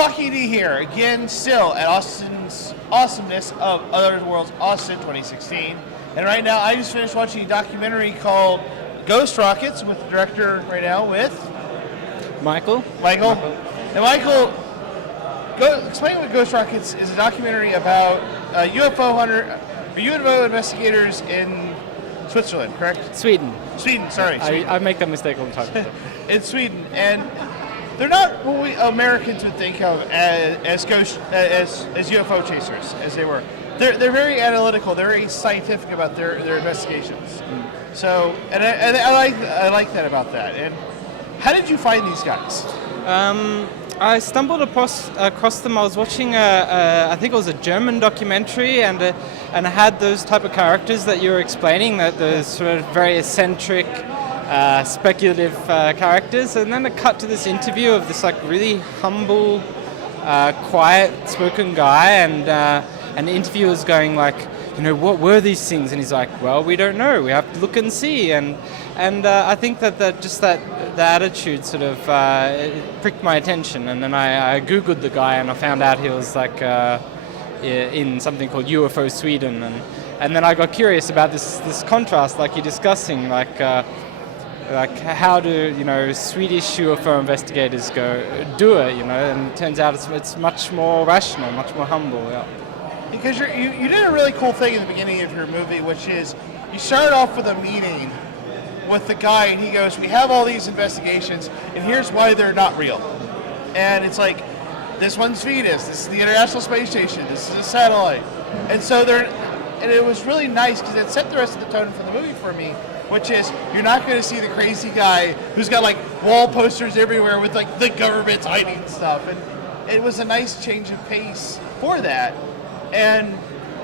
Pocky and Eddie here, again, still at Austin's Awesomeness of Other Worlds Austin 2016. And right now, I just finished watching a documentary called Ghost Rockets with the director right now with... Michael. And Michael, explain what Ghost Rockets is. A documentary about UFO investigators in Switzerland, correct? Sweden, sorry. Sweden. I make that mistake all the time. In Sweden, and they're not what we Americans would think of as UFO chasers, as they were. They're very analytical. They're very scientific about their investigations. So, and I like that about that. And how did you find these guys? I stumbled across them. I was watching I think it was a German documentary, and it had those type of characters that you were explaining, that the sort of very eccentric, speculative characters, and then it cut to this interview of this like really humble, quiet-spoken guy, and the interviewer's going like, what were these things? And he's like, well, we don't know. We have to look and see. And I think that the attitude sort of pricked my attention. And then I Googled the guy, and I found out he was like in something called UFO Sweden. And then I got curious about this contrast, like you're discussing, like how do Swedish UFO investigators do it? And it turns out it's much more rational, much more humble. Yeah. Because you did a really cool thing in the beginning of your movie, which is you started off with a meeting with the guy, and he goes, we have all these investigations, and here's why they're not real. And it's like, this one's Venus, this is the International Space Station, this is a satellite. And so and it was really nice because it set the rest of the tone for the movie for me, which is you're not going to see the crazy guy who's got like wall posters everywhere with like the government's hiding stuff. And it was a nice change of pace for that. And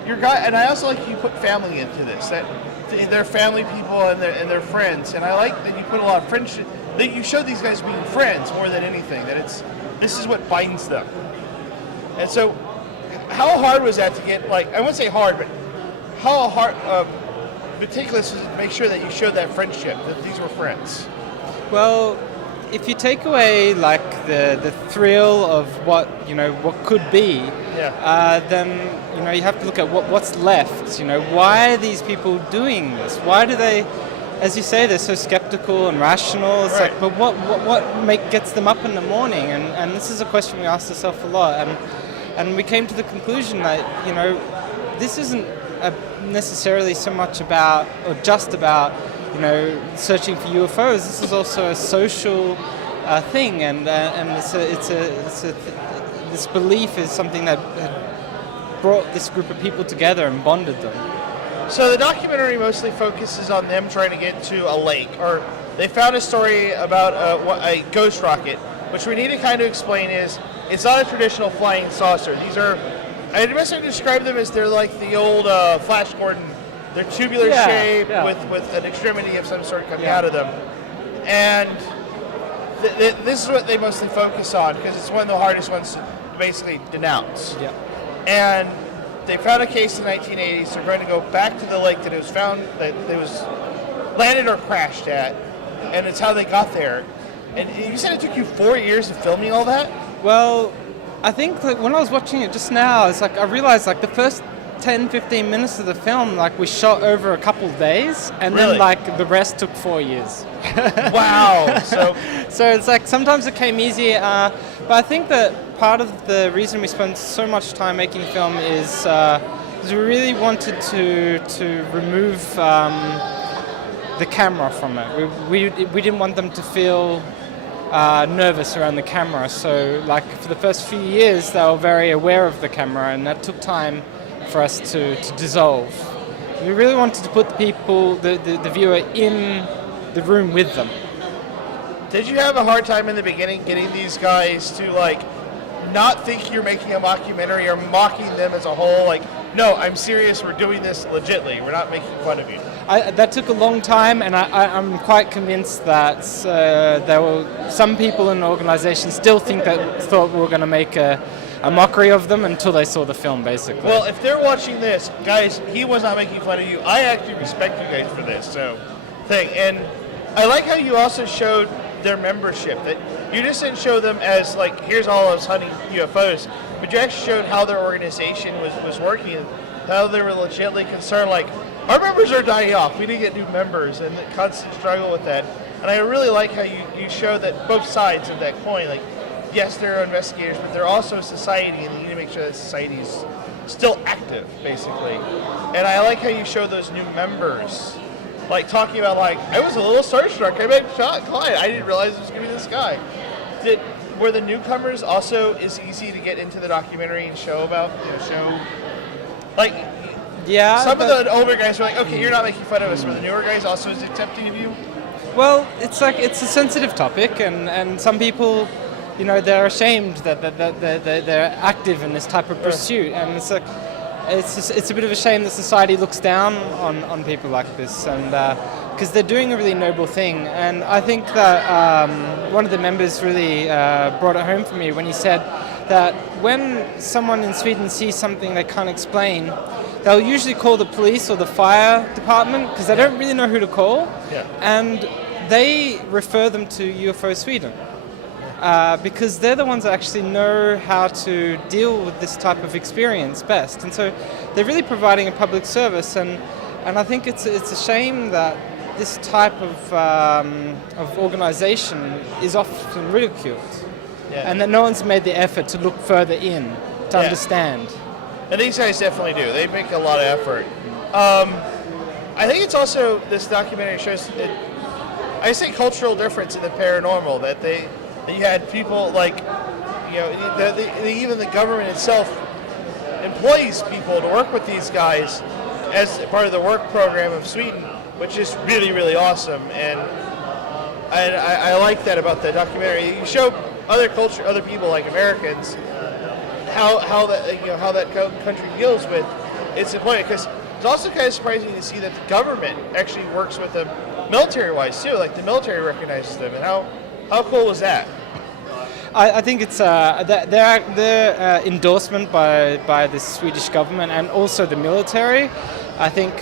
I also like you put family into this. That they're family people and they're friends. And I like that you put a lot of friendship. That you show these guys being friends more than anything. That this is what binds them. And so, how hard was that to get? Like, I wouldn't say hard, but how hard, meticulous was it to make sure that you showed that friendship, that these were friends? Well, if you take away like the thrill of what could be, then you have to look at what's left. Why are these people doing this? Why do they, as you say, they're so skeptical and rational? It's right. like, but what gets them up in the morning? And this is a question we asked ourselves a lot. And we came to the conclusion that this isn't necessarily so much about or just about searching for UFOs. This is also a social thing, and this belief is something that brought this group of people together and bonded them. So the documentary mostly focuses on them trying to get to a lake, or they found a story about a ghost rocket, which we need to kind of explain is it's not a traditional flying saucer. These are, I'd best describe them as they're like the old Flash Gordon. They're tubular shape with an extremity of some sort coming out of them. And this is what they mostly focus on because it's one of the hardest ones to basically denounce. Yeah. And they found a case in the 1980s. They're going to go back to the lake that it was found, that it was landed or crashed at, and it's how they got there. And you said it took you 4 years of filming all that? Well, I think that when I was watching it just now, it's like I realized like the first 10-15 minutes of the film, like we shot over a couple of days, and really? Then like the rest took 4 years. Wow. So it's like sometimes it came easy, but I think that part of the reason we spent so much time making the film is we really wanted to remove the camera from it. We didn't want them to feel nervous around the camera. So like for the first few years, they were very aware of the camera, and that took time for us to dissolve. We really wanted to put the people, the viewer, in the room with them. Did you have a hard time in the beginning getting these guys to like not think you're making a mockumentary or mocking them as a whole? Like, no, I'm serious, we're doing this legitly, we're not making fun of you. That took a long time, and I'm quite convinced that there were some people in the organization thought we were going to make a mockery of them until they saw the film, basically. Well, if they're watching this, guys, he was not making fun of you. I actually respect you guys for this thing. And I like how you also showed their membership. That you just didn't show them as like, here's all of us hunting UFOs, but you actually showed how their organization was working, and how they were legitimately concerned. Like, our members are dying off. We need to get new members, and the constant struggle with that. And I really like how you show that both sides of that coin. Like, yes, they're investigators, but they're also a society, and you need to make sure that society is still active, basically. And I like how you show those new members, like talking about, like, I was a little starstruck. I met Clyde. I didn't realize it was going to be this guy. Were the newcomers also as easy to get into the documentary and show about, like, yeah, some of the older guys were like, okay, you're not making fun of us. Were the newer guys also as accepting of you? Well, it's like, it's a sensitive topic, and some people, they're ashamed that they're active in this type of pursuit, and it's like, it's a bit of a shame that society looks down on people like this, and because they're doing a really noble thing. And I think that one of the members really brought it home for me when he said that when someone in Sweden sees something they can't explain, they'll usually call the police or the fire department because they don't really know who to call, and they refer them to UFO Sweden. Because they're the ones that actually know how to deal with this type of experience best, and so they're really providing a public service. And I think it's a shame that this type of organization is often ridiculed, and that no one's made the effort to look further in to understand. And these guys definitely do. They make a lot of effort. I think it's also, this documentary shows that, I say, cultural difference in the paranormal, that you had people like, even the government itself employs people to work with these guys as part of the work program of Sweden, which is really, really awesome. And I like that about the documentary. You show other culture, other people like Americans, how that country deals with its employment. Because it's also kind of surprising to see that the government actually works with them military-wise too. Like, the military recognizes them, and how cool was that? I think it's their endorsement by the Swedish government and also the military, I think,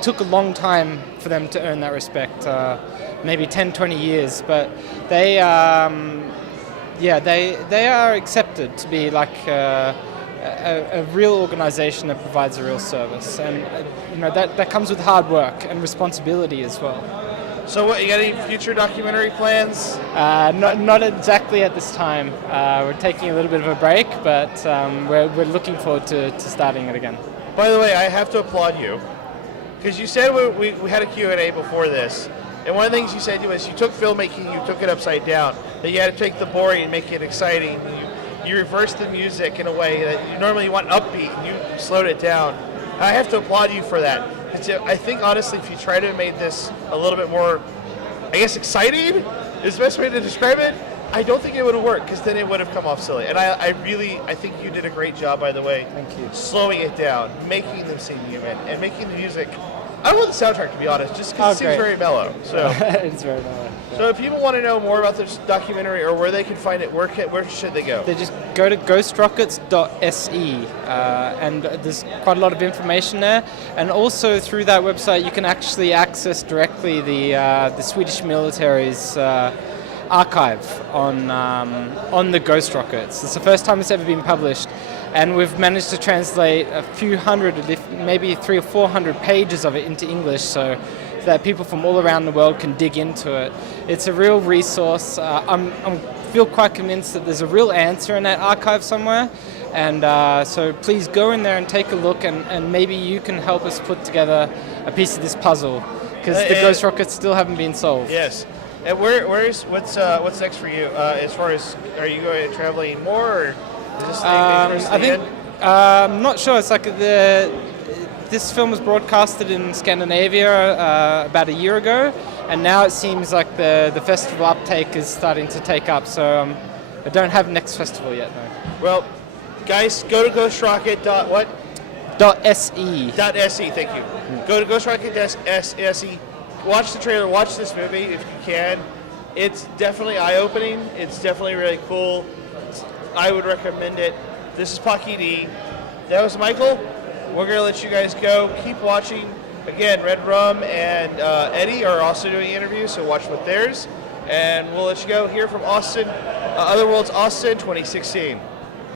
took a long time for them to earn that respect, maybe 10, 20 years, but they are accepted to be like a real organization that provides a real service, and that comes with hard work and responsibility as well. So what, you got any future documentary plans? Not exactly at this time. We're taking a little bit of a break, but we're looking forward to starting it again. By the way, I have to applaud you, because you said we had a Q&A before this, and one of the things you said was you took filmmaking, you took it upside down, that you had to take the boring and make it exciting. You reversed the music in a way that you normally want upbeat, and you slowed it down. I have to applaud you for that. I think, honestly, if you try to make this a little bit more, I guess, exciting is the best way to describe it, I don't think it would have worked, because then it would have come off silly. And I think you did a great job, by the way. Thank you. Slowing it down, making them seem human, and making the music. I don't want the soundtrack, to be honest, just because it seems very mellow. So it's very mellow. Yeah. So if people want to know more about this documentary or where they can find it, where should they go? They just go to ghostrockets.se, and there's quite a lot of information there. And also through that website, you can actually access directly the Swedish military's archive on the Ghost Rockets. It's the first time it's ever been published, and we've managed to translate a few hundred, maybe 300 or 400 pages of it into English, so that people from all around the world can dig into it. It's a real resource. I feel quite convinced that there's a real answer in that archive somewhere, and so please go in there and take a look, and maybe you can help us put together a piece of this puzzle, because the Ghost Rockets still haven't been solved. Yes. And what's next for you? As far as, are you going traveling more, or is this I think I'm not sure. It's like this film was broadcasted in Scandinavia about a year ago, and now it seems like the festival uptake is starting to take up. So I don't have next festival yet. No. Well, guys, go to ghostrocket.what? .se. .se. Thank you. Go to ghostrocket.se. Watch the trailer, watch this movie if you can. It's definitely eye-opening. It's definitely really cool. I would recommend it. This is Pocky D. That was Michael. We're going to let you guys go. Keep watching. Again, RedRum and Eddie are also doing interviews, so watch what theirs. and we'll let you go here from Austin, Otherworld's Austin 2016.